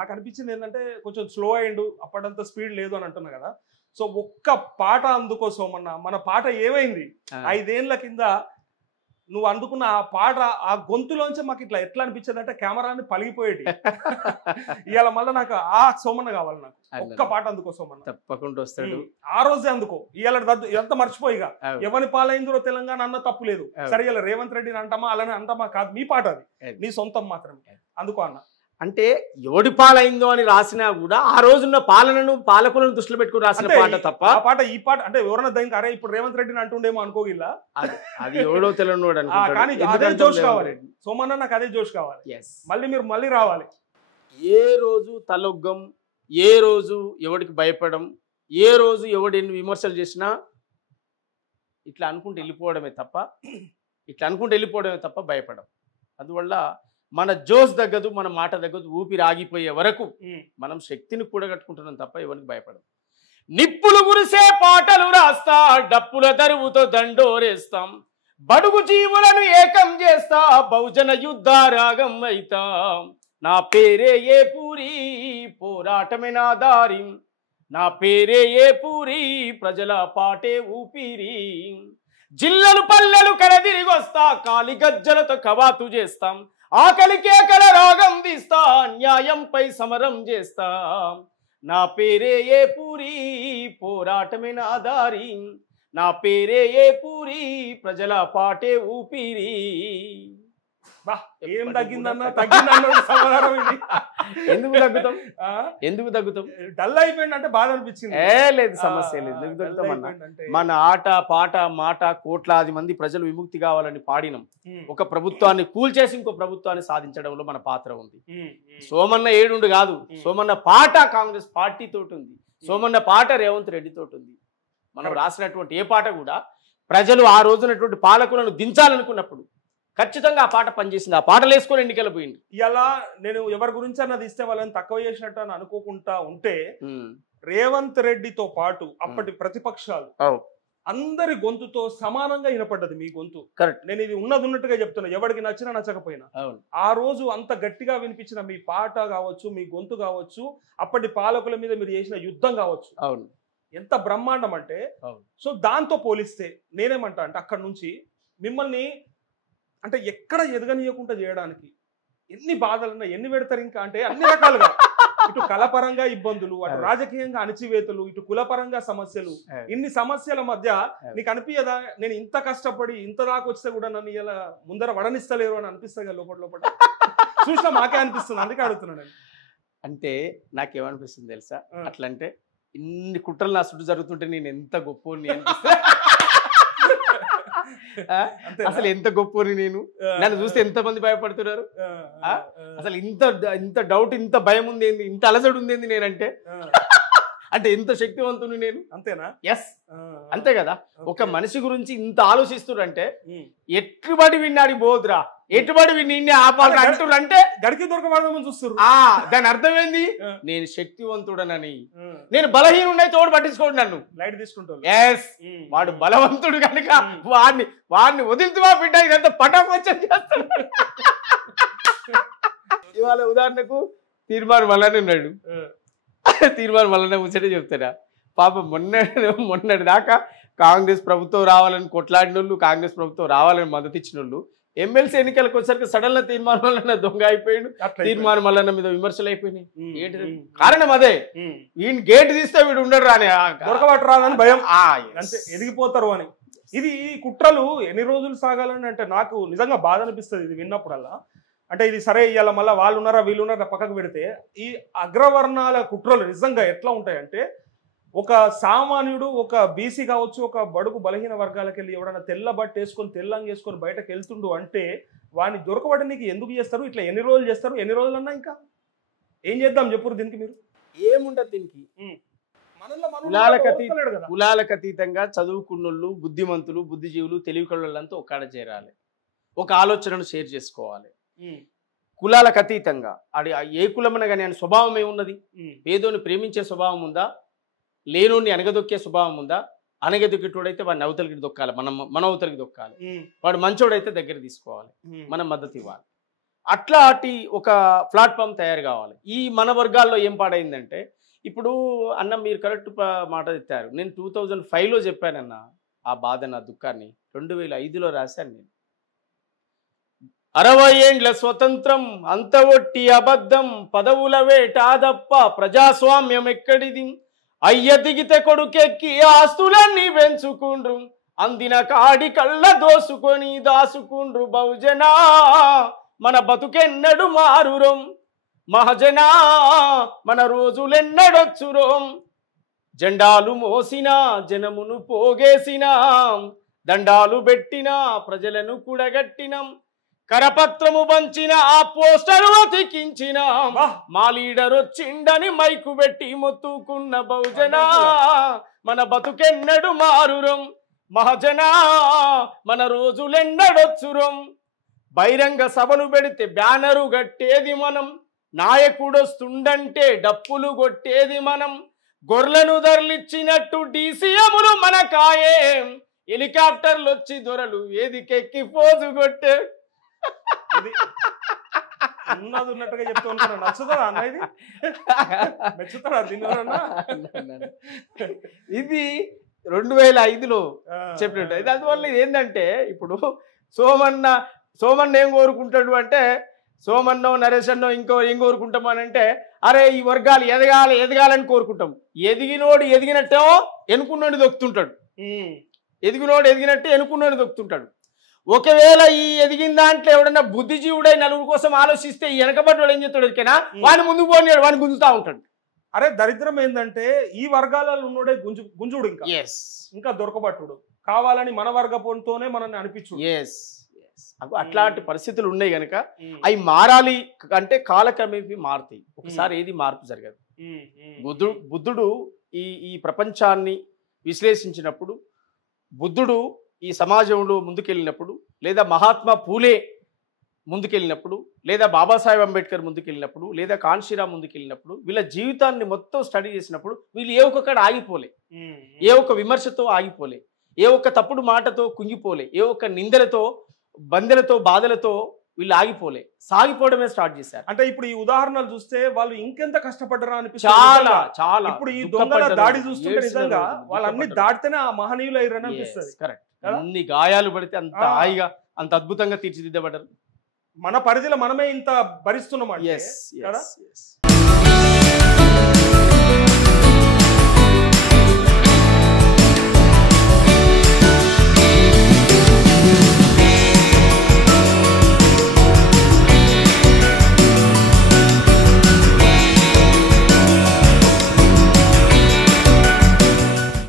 నాకు అనిపించింది ఏంటంటే కొంచెం స్లో అయిండు, అప్పటింత స్పీడ్ లేదు అని అంటున్నా కదా. సో ఒక్క పాట అందుకోసం మన పాట ఏమైంది 5 ఏళ్ల కింద నువ్వు అందుకున్న ఆ పాట, ఆ గొంతులోంచి మాకు ఇట్లా ఎట్లా అనిపించింది అంటే కెమెరాని పలిగిపోయేటి. ఇవాళ మళ్ళీ నాకు ఆ సోమన్న కావాలి, నాకు ఒక్క పాట అందుకో సోమన్న. తప్పకుండా వస్తాడు ఆ రోజే అందుకో. ఇవాళ ఎంత మర్చిపోయిగా ఎవరి పాలైందో తెలంగాణ అన్న తప్పు లేదు. సరే ఇలా రేవంత్ రెడ్డిని అంటామా అలానే అంటామా కాదు, మీ పాట అది, నీ సొంతం మాత్రమే, అందుకో అన్న. అంటే ఎవడి పాలైందో అని రాసినా కూడా ఆ రోజున్న పాలనను పాలకులను దృష్టిలో పెట్టుకుని రాసిన పాట తప్ప ఆ పాట ఈ పాట అంటే ఎవరన్నా దైంక అరే ఇప్పుడు రేవంత్ రెడ్డిని అంటుండేమో అనుకోగిల్లా, అది ఎవడో తెలియనోడు కానీ అదే జోష్ కావాలి సోమన్న, నాకు అదే జోష్ కావాలి. మళ్ళీ మీరు మళ్ళీ రావాలి. ఏ రోజు తలొగ్గం, ఏ రోజు ఎవడికి భయపడం, ఏ రోజు ఎవడిని విమర్శలు చేసినా ఇట్లా అనుకుంటూ వెళ్ళిపోవడమే తప్ప భయపడం. అందువల్ల మన జోస్ తగ్గదు, మన మాట తగ్గదు, ఊపిరి ఆగిపోయే వరకు మనం శక్తిని కూడగట్టుకుంటున్నాం తప్ప ఎవరికి భయపడం. నిప్పులు గురిసే పాటలు రాస్తా, డప్పుల దరువుతో దండోరేస్తాం, బడుగు జీవులను ఏకం చేస్తా, బహుజన యుద్ధ రాగం అయితా. నా పేరే ఏ పూరి, పోరాటమే నా దారి, నా పేరే ఏ పూరి, ప్రజల పాటే ఊపిరి. జిల్లలు పల్లెలు కరదిరిగొస్తా, కాలి గజ్జలతో కవాతు చేస్తాం, ఆకలికే కల రాగం తీస్తా, న్యాయంపై సమరం చేస్తా. నా పేరే ఏ పూరి, పోరాటమే నా దారి, నా పేరే ఏ పూరి, ప్రజల పాటే ఊపిరి. ఏం తగ్గిందన్నా తగ్గిందన్న సమాధానం ఇది. ఎందుకు తగ్గుతాం డల్ అయిపోయింది అంటే బాధ అనిపించింది. లేదు, సమస్య లేదు. ఎందుకు తగ్గుతాం? మన ఆట పాట మాట కోట్లాది మంది ప్రజలు విముక్తి కావాలని పాడినం. ఒక ప్రభుత్వాన్ని కూల్చేసి ఇంకో ప్రభుత్వాన్ని సాధించడంలో మన పాత్ర ఉంది. సోమన్న ఏడుండు కాదు, సోమన్న పాట కాంగ్రెస్ పార్టీ తోటి ఉంది, సోమన్న పాట రేవంత్ రెడ్డి తోటి ఉంది. మనం రాసినటువంటి ఏ పాట కూడా ప్రజలు ఆ రోజునటువంటి పాలకులను దించాలనుకున్నప్పుడు ఖచ్చితంగా ఆ పాట పనిచేసింది. ఆ పాటలు వేసుకొని ఎన్నికలు పోయింది. ఇలా నేను ఎవరి గురించి అన్నది ఇస్తే వాళ్ళని తక్కువ చేసినట్టు అని అనుకోకుండా ఉంటే రేవంత్ రెడ్డితో పాటు అప్పటి ప్రతిపక్షాలు అందరి గొంతుతో సమానంగా వినపడ్డది మీ గొంతు. కరెక్ట్. నేను ఇది ఉన్నట్టుగా చెప్తున్నా, ఎవరికి నచ్చినా నచ్చకపోయినా. ఆ రోజు అంత గట్టిగా వినిపించిన మీ పాట కావచ్చు, మీ గొంతు కావచ్చు, అప్పటి పాలకుల మీద మీరు చేసిన యుద్ధం కావచ్చు, అవును, ఎంత బ్రహ్మాండం అంటే. సో దాంతో పోలిస్తే నేనేమంటా అంటే అక్కడి నుంచి మిమ్మల్ని అంటే ఎక్కడ ఎదగనీయకుండా చేయడానికి ఎన్ని బాధలున్నా ఎన్ని పెడతారు ఇంకా అంటే అన్ని రకాలుగా, ఇటు కళపరంగా ఇబ్బందులు, అటు రాజకీయంగా అణచివేతలు, ఇటు కులపరంగా సమస్యలు, ఇన్ని సమస్యల మధ్య నీకు అనిపించదా నేను ఇంత కష్టపడి ఇంత దాకా వస్తే కూడా నన్ను ఇలా ముందర వడనిస్తలేరు అని అనిపిస్తా లోపల చూసినా మాకే అనిపిస్తుంది, అందుకే అడుగుతున్నాను. అంటే నాకేమనిపిస్తుంది తెలుసా, అట్లంటే ఇన్ని కుట్రలు నా చుట్టూ జరుగుతుంటే నేను ఎంత గొప్పని అనిపిస్తా. అసలు ఎంత గొప్పని, నేను నన్ను చూస్తే ఎంత మంది భయపడుతున్నారు, అసలు ఇంత డౌట్, ఇంత భయం ఉంది ఏంది, ఇంత అలసడు ఉంది ఏంది నేనంటే, అంటే ఎంత శక్తివంతుని నేను. అంతేనా? ఎస్, అంతే కదా. ఒక మనిషి గురించి ఇంత ఆలోచిస్తుడంటే ఎట్టుబడి విన్నాడి బోద్రా, ఎట్టుబడి విన్ని ఆపాలి అంటుడంటే గడికి దొరకబడమని చూస్తారు. దాని అర్థం ఏంది, నేను శక్తివంతుడనని. నేను బలహీనుడై తోడు పట్టించుకోండి, నన్ను లైట్ తీసుకుంటాను. ఎస్, వాడు బలవంతుడు కనుక వాడిని వదిలితువా బిడ్డ, ఇదంతా పటాపంచం చేస్తాడు. ఇవాళ ఉదాహరణకు తీర్మానం వల్లనే ఉన్నాడు, తీర్మానం వల్లనే ముచ్చటే చెప్తాడా. పాప మొన్నటి దాకా కాంగ్రెస్ ప్రభుత్వం రావాలని కొట్లాడినోళ్ళు, కాంగ్రెస్ ప్రభుత్వం రావాలని మద్దతు ఇచ్చిన వాళ్ళు ఎమ్మెల్సీ ఎన్నికలకు వచ్చేసరికి సడన్ గా తీర్మానం వల్ల దొంగ అయిపోయాడు, తీర్మానం వల్ల మీద విమర్శలు అయిపోయినాయి. ఏంటి కారణం? అదే, వీడిని గేట్ తీస్తే వీడు ఉండడు రాని, దొరకబట్టు రాదని భయం, అంతే ఎదిగిపోతారు అని. ఇది కుట్రలు ఎన్ని రోజులు సాగాలని అంటే నాకు నిజంగా బాధ అనిపిస్తుంది ఇది విన్నప్పుడల్లా. అంటే ఇది సరే ఇవాళ మళ్ళీ వాళ్ళు ఉన్నారా వీళ్ళు ఉన్నారా పక్కకు పెడితే, ఈ అగ్రవర్ణాల కుట్రలు నిజంగా ఎట్లా ఉంటాయంటే, ఒక సామాన్యుడు, ఒక బీసీ కావచ్చు, ఒక బడుగు బలహీన వర్గాలకు వెళ్ళి ఎవడన్నా తెల్ల బట్ట వేసుకొని తెల్లంగా వేసుకొని బయటకు వెళ్తుండు అంటే వాడిని దొరకబడడానికి ఎందుకు చేస్తారు? ఇట్లా ఎన్ని రోజులు చేస్తారు? ఎన్ని రోజులన్నా ఇంకా ఏం చేద్దాం చెప్పురు దీనికి? మీరు ఏముంటది దీనికి? కులాలకు అతీతంగా చదువుకున్నోళ్ళు, బుద్ధిమంతులు, బుద్ధిజీవులు, తెలివి కళ్ళంతా ఒక్కడ చేరాలి, ఒక ఆలోచనను షేర్ చేసుకోవాలి. కులాలకు అతీతంగా అది ఏ కులమన కానీ ఆయన స్వభావం ఏమున్నది? పేదోని ప్రేమించే స్వభావం ఉందా? లేనోని అనగదొక్కే స్వభావం ఉందా? అనగదొక్కేటోడైతే వాడిని అవతలికి దొక్కాలి, మన అవతలికి దొక్కాలి. వాడు మంచోడైతే దగ్గర తీసుకోవాలి, మనం మద్దతు ఇవ్వాలి. అట్లాంటి ఒక ప్లాట్ఫామ్ తయారు కావాలి. ఈ మన వర్గాల్లో ఏం పాడైందంటే, ఇప్పుడు అన్న మీరు కరెక్ట్ మాట ఎత్తారు. నేను 2005లో చెప్పానన్న ఆ బాధ, నా దుఃఖాన్ని 2005లో రాశాను నేను. 60 ఏండ్ల స్వతంత్రం అంత ఒట్టి అబద్ధం, పదవుల వేటాదప్ప ప్రజాస్వామ్యం ఎక్కడిది, అయ్య దిగితే కొడుకెక్కి ఆస్తులన్నీ పెంచుకుండ్రు, అందిన కాడి కళ్ళ దోసుకొని దాసుకుండ్రు బహుజనా, మన బతుకెన్నడు మారురం, మహజనా మన రోజులెన్నడొచ్చురోం, జెండాలు మోసినా జనమును పోగేసినా, దండాలు పెట్టినా ప్రజలను కూడగట్టినం, కరపత్రము పంచిన ఆ పోస్టరు అతికించిన, మా లీడర్ వచ్చిండని మైకు పెట్టి మొత్తుకున్న బహుజనా, మన బతుకెన్నడు మారురం, మహజనా మన రోజులెన్నడొచ్చురం, బహిరంగ సభలు పెడితే బ్యానరు కట్టేది మనం, నాయకుడొస్తుండంటే డప్పులు కొట్టేది మనం, గొర్రెలను ధరలిచ్చినట్టు డీసీఎములు మన కాయే, హెలికాప్టర్లు వచ్చి దొరలు వేదికెక్కి పోజు కొట్టే. ఉన్నది ఉన్నట్టుగా చెప్తూ ఉంటారు. నచ్చుతారా అన్న ఇది? మెచ్చుతారా దీనివల్ల? ఇది 2005లో చెప్పినట్టు. ఇది అందువల్ల ఇది ఏంటంటే, ఇప్పుడు సోమన్న ఏం కోరుకుంటాడు అంటే, సోమన్నో నరేష్ అన్నో ఇంకో ఏం కోరుకుంటామని అంటే, అరే ఈ వర్గాలు ఎదగాలని కోరుకుంటాం. ఎదిగినోడు ఎదిగినట్టేమో ఎనుకున్నోడు దొక్కుతుంటాడు, ఎదిగినోడు ఎదిగినట్టే ఎనుకున్నోడు దొక్కుతుంటాడు. ఒకవేళ ఈ ఎదిగిన దాంట్లో ఎవడన్నా బుద్ధిజీవుడై నలుగురు కోసం ఆలోచిస్తే ఈ వెనకబడ్డోడు ఏం చేస్తాడు, ఎరికేనా వాడిని ముందుకు పోనీయాడు, వాడిని గుంజుతా ఉంటాడు. అరే దరిద్రం ఏంటంటే ఈ వర్గాలలో ఉన్నోడే గుంజుడు, ఇంకా దొరకబట్టుడు కావాలని మన వర్గపోతోనే మనల్ని అనిపించుడు. అట్లాంటి పరిస్థితులు ఉన్నాయి కనుక అవి మారాలి అంటే కాలక్రమేపీ మారుతాయి. ఒకసారి ఏది మార్పు జరగదు. బుద్ధుడు ఈ ప్రపంచాన్ని విశ్లేషించినప్పుడు, బుద్ధుడు ఈ సమాజంలో ముందుకెళ్ళినప్పుడు, లేదా మహాత్మా పూలే ముందుకెళ్ళినప్పుడు, లేదా బాబాసాహెబ్ అంబేద్కర్ ముందుకెళ్ళినప్పుడు, లేదా కాన్షీరామ్ ముందుకెళ్ళినప్పుడు, వీళ్ళ జీవితాన్ని మొత్తం స్టడీ చేసినప్పుడు వీళ్ళు ఏ ఒక్కక్కడ ఆగిపోలే, ఏ ఒక్క విమర్శతో ఆగిపోలే, ఏ ఒక్క తప్పుడు మాటతో కుంగిపోలే, ఏ ఒక్క నిందలతో బందెలతో బాధలతో వీళ్ళు ఆగిపోలే, సాగిపోవడమే స్టార్ట్ చేశారు. అంటే ఇప్పుడు ఈ ఉదాహరణలు చూస్తే వాళ్ళు ఇంకెంత కష్టపడ్డారా అనిపిస్తుంది. చాలా చాలా ఇప్పుడు ఈ దొంగల దాడి చూస్తుంటే నిజంగా వాళ్ళన్ని దాటితేనే ఆ మహనీయులు అయ్యారని అనిపిస్తుంది. కరెక్ట్. అన్ని గాయాలు పడితే అంత హాయిగా అంత అద్భుతంగా తీర్చిదిద్దబడ్డారు. మన పరిధిలో మనమే ఇంత భరిస్తున్నాం అంటే కదా.